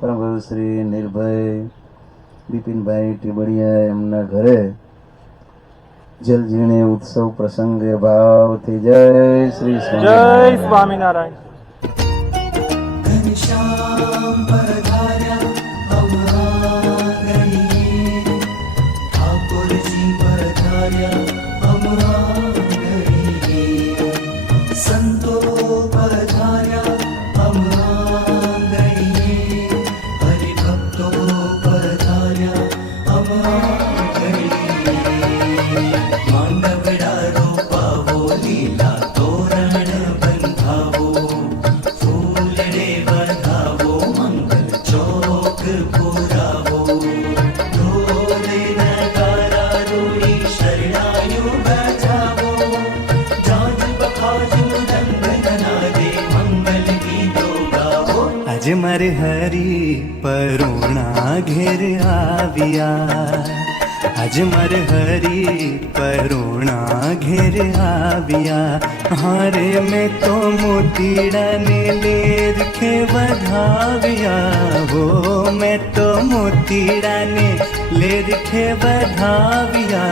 પરમ ગુરુ શ્રી નિર્ભય બિપિનભાઈ ટીબડિયા એમના ઘરે જલઝીણી ઉત્સવ પ્રસંગે ભાવથી જય શ્રી જય સ્વામિનારાયણ. ઘનશ્યામ પધાર્યા અમાગણીએ, ઠાકોરજી પધાર્યા અમાગણીએ, સંતો પધાર્યા અમાગણીએ, હરિભક્તો પધાર્યા અમાગણીએ. માંડવડા રોપાવો, લીલા તોરણ બંધાવો, ફૂલડે વધાવો, મંગલ ચોક પુરાવો, ઢોલ નગારા રૂડી શરણાયું બજાવો, જાજ બખાજુ દંગનાદે મંગલ ગીતો ગાવો. આજે મારે હરી પરુણા ઘેર આવ્યા, आज मारे हरी परुणा घेर आविया, हारे में तो मोतीड़ा ने लेर के बधाविया, हो मैं तो मोतीड़ा ने लेर के बधाविया.